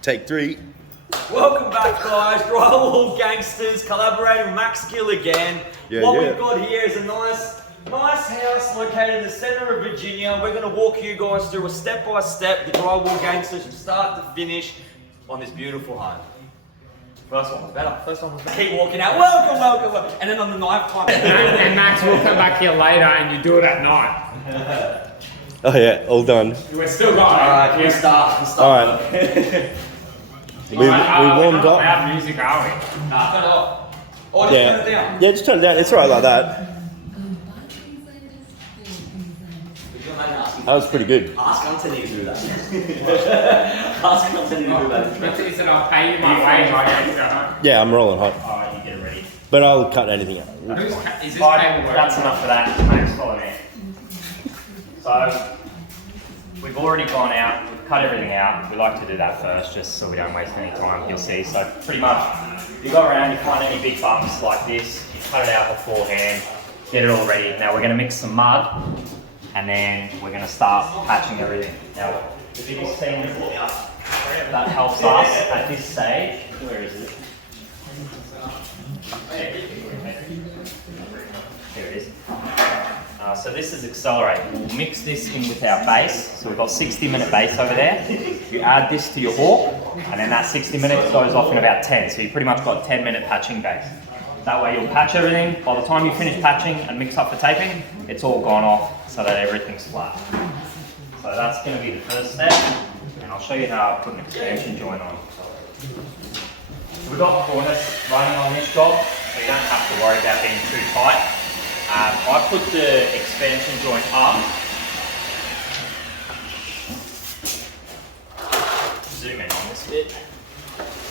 Take 3. Welcome back, guys. Drywall Gangsters collaborating with Max Gill again. We've got here is a nice house located in the center of Virginia. We're going to walk you guys through a step-by-step the Drywall Gangsters from start to finish on this beautiful home. First one was better. Keep walking out. Welcome. And then on the knife time. And Max will come back here later and you do it at night. Oh yeah, all done. We're still going. Alright, can we start? Alright. we warmed up. Loud music, are we? Turn it off. Or just turn it down. Yeah, just turn it down. It's alright like that. That was pretty good. Ask Anthony to do that. Ask Anthony to do that. He said I'll pay you my wage, I guess. Yeah, I'm rolling hot. Alright, you get it ready. But I'll cut anything out. Is this Alright, that's enough for that. Max, follow me. So, we've already gone out, we've cut everything out. We like to do that first, just so we don't waste any time, you'll see. So, pretty much, you go around, you find any big bumps like this, you cut it out beforehand, get it all ready. Now, we're going to mix some mud, and then we're going to start patching everything. Now, the biggest thing that helps us at this stage, where is it? Here it is. So this is Accelerator. We'll mix this in with our base. So we've got 60-minute base over there. You add this to your hawk, and then that 60 minutes goes off in about 10. So you pretty much got 10-minute patching base. That way you'll patch everything. By the time you finish patching and mix up the taping, it's all gone off so that everything's flat. So that's going to be the first step, and I'll show you how I put an expansion joint on. So we've got cornice running on this job, so you don't have to worry about being too tight. I put the expansion joint up. Zoom in on this bit.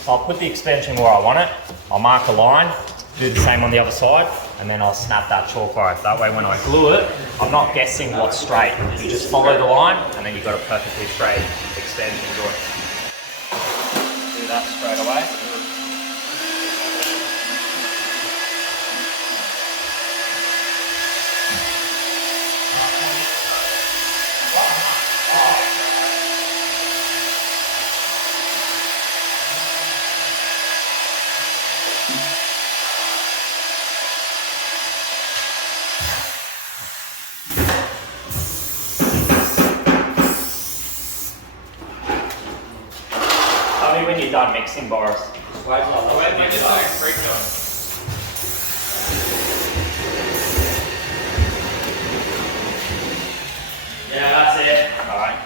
So I'll put the expansion where I want it. I'll mark a line, do the same on the other side, and then I'll snap that chalk line. That way when I glue it, I'm not guessing what's straight. You just follow the line, and then you've got a perfectly straight expansion joint. Do that straight away. When you're done mixing, Boris. Wait, just like freak on. Yeah, that's it. Alright.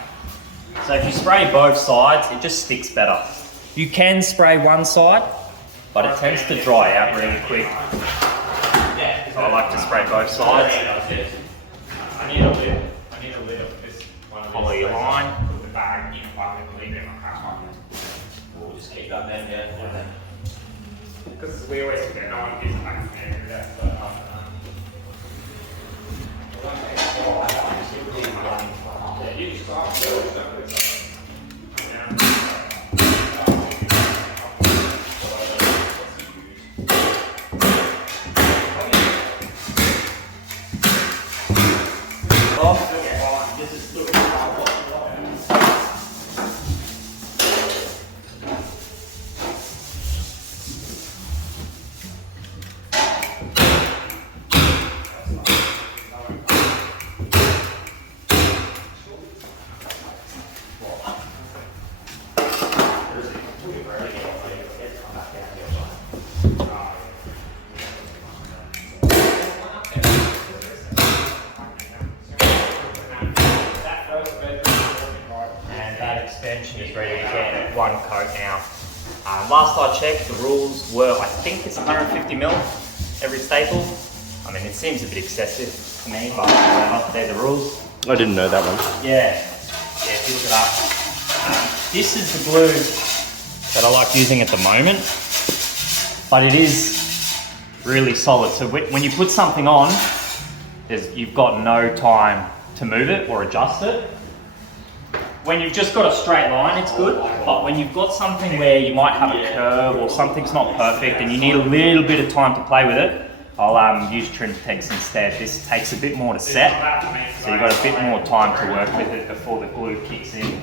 So if you spray both sides, it just sticks better. You can spray one side, but it tends to dry out really quick. So I like to spray both sides. I need a lid of this one. Follow your line. Put the bag in fucking leave it in my car. We'll just keep that man down. Because we always forget, no one gives back to me. That's yeah, you just start. Expansion is ready to get one coat now. Last I checked, the rules were, I think it's 150 mil every staple. I mean, it seems a bit excessive to me, but they're the rules. I didn't know that one. Yeah, if you look it up. This is the glue that I like using at the moment, but it is really solid. So when you put something on, you've got no time to move it or adjust it. When you've just got a straight line, it's good, but when you've got something where you might have a curve or something's not perfect and you need a little bit of time to play with it, I'll use trim pegs instead. This takes a bit more to set, so you've got a bit more time to work with it before the glue kicks in.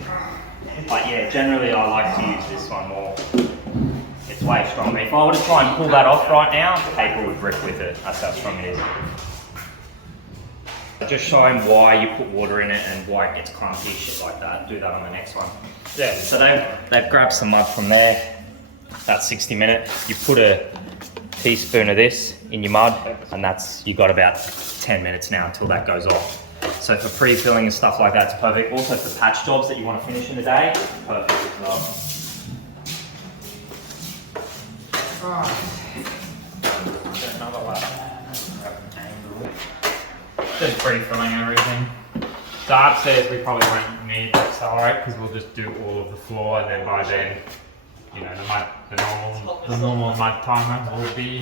But yeah, generally I like to use this one more. It's way stronger. If I were to try and pull that off right now, paper would rip with it. That's how strong it is. Just showing why you put water in it and why it gets clumpy, shit like that. Do that on the next one. Yeah, so they've grabbed some mud from there. That's 60 minutes. You put a teaspoon of this in your mud, and you got about 10 minutes now until that goes off. So for pre-filling and stuff like that, it's perfect. Also for patch jobs that you want to finish in the day, perfect as well. Another lap. Just pre-filling everything. So upstairs we probably won't need to accelerate because we'll just do all of the floor, and then by then, you know, the normal mud timer will be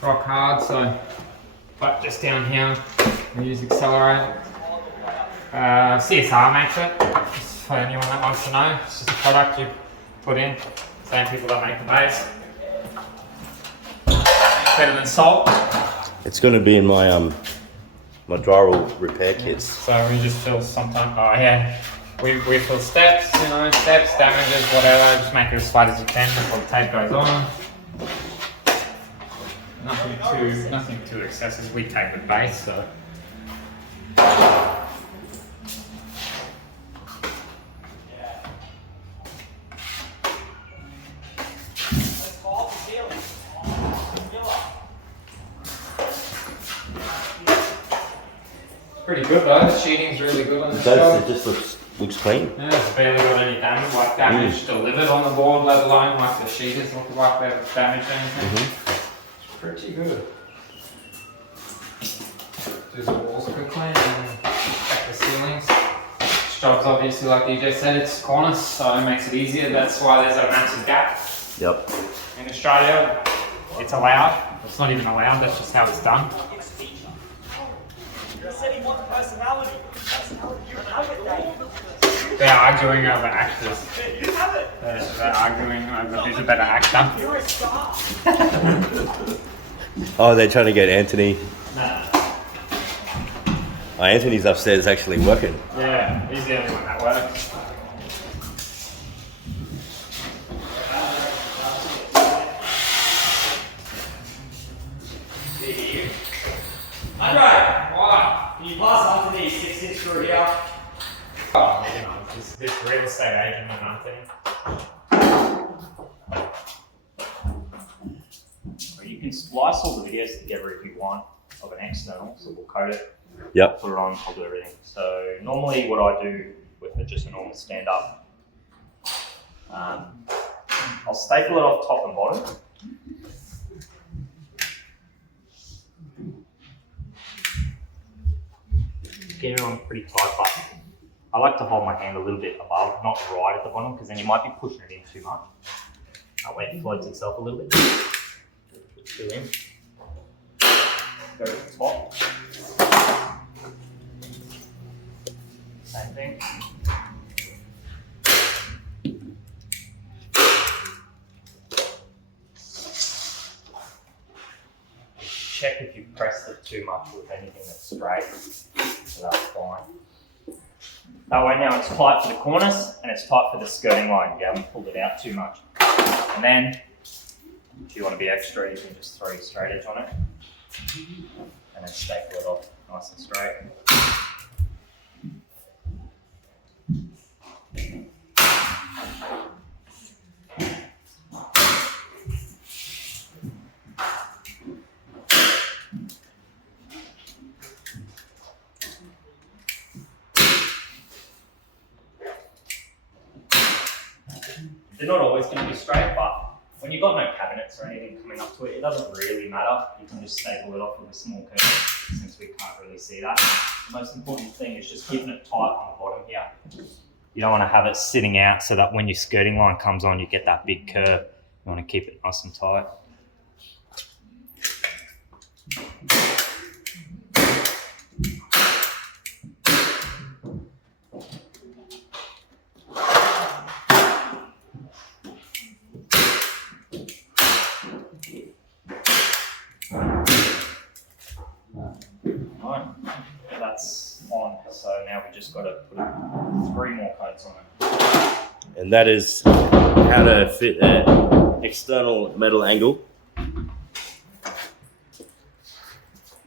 rock hard. So, but just down here we use Accelerator. CSR makes it. Just for anyone that wants to know, it's just a product you put in. Same people that make the base. Better than salt. It's going to be in my my drywall repair kits. So we just fill sometimes. Oh yeah, we fill steps, you know, steps, damages, whatever. Just make it as flat as you can before the tape goes on. Nothing too excessive. We tape with base, so. Pretty good though, the sheeting's really good on this job. It just looks clean. Yeah, it's barely got any damage, like damage delivered on the board, let alone like the sheeters look like they've damaged anything. It's pretty good. Do the walls quickly and check the ceilings. This job's obviously, like DJ said, it's cornice, so it makes it easier. That's why there's a massive gap. Yep. In Australia, it's allowed. It's not even allowed, that's just how it's done. Said he wants personality. You have it, Dave. They're arguing over actors. You have it. They're arguing over who's a better actor. You're a star. Oh, they're trying to get Anthony. Nah. Oh, Anthony's upstairs actually working. Yeah, he's the only one that works. Andre, what? Can you pass on to these 6-inch screw here? Oh, you know, this real estate agent and nothing. You can splice all the videos together if you want of an external, so we'll code it. Yep. Put it on, I'll do everything. So normally what I do with just a normal stand up, I'll staple it off top and bottom. Get it on pretty tight, but I like to hold my hand a little bit above, not right at the bottom, because then you might be pushing it in too much. That way it floats itself a little bit. Fill in. Go to the top. Same thing. Check if you pressed it too much with anything that's straight, so that's fine. That way now it's tight for the cornice and it's tight for the skirting line. You haven't pulled it out too much. And then, if you want to be extra, you can just throw your straight edge on it and then staple it off nice and straight. They're not always going to be straight, but when you've got no cabinets or anything coming up to it, it doesn't really matter. You can just staple it off with a small curve, since we can't really see that. The most important thing is just keeping it tight on the bottom here. You don't want to have it sitting out so that when your skirting line comes on, you get that big curve. You want to keep it nice and tight. That's on, so now we just got to put 3 more coats on it. and that is how to fit an external metal angle.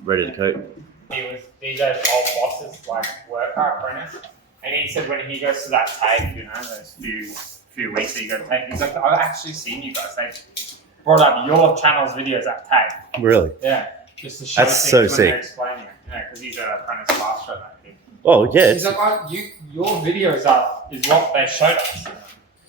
Ready to coat. He was DJ's old boss's like worker apprentice, and he said when he goes to that tape, you know, those few weeks that you go to tape, he's like, I've actually seen you guys. They brought up your channel's videos at tape. Really? Yeah, just to show That's things so when sick. they're explaining it. Yeah, because he's an apprentice master at that thing. Oh yeah. He's like, your videos is what they showed us.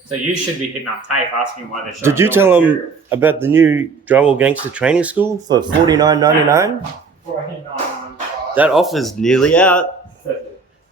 So you should be hitting up tape asking why they showed. Did you tell him about the new Drywall Gangster training school for $49.99? $49.95. That offer's nearly out.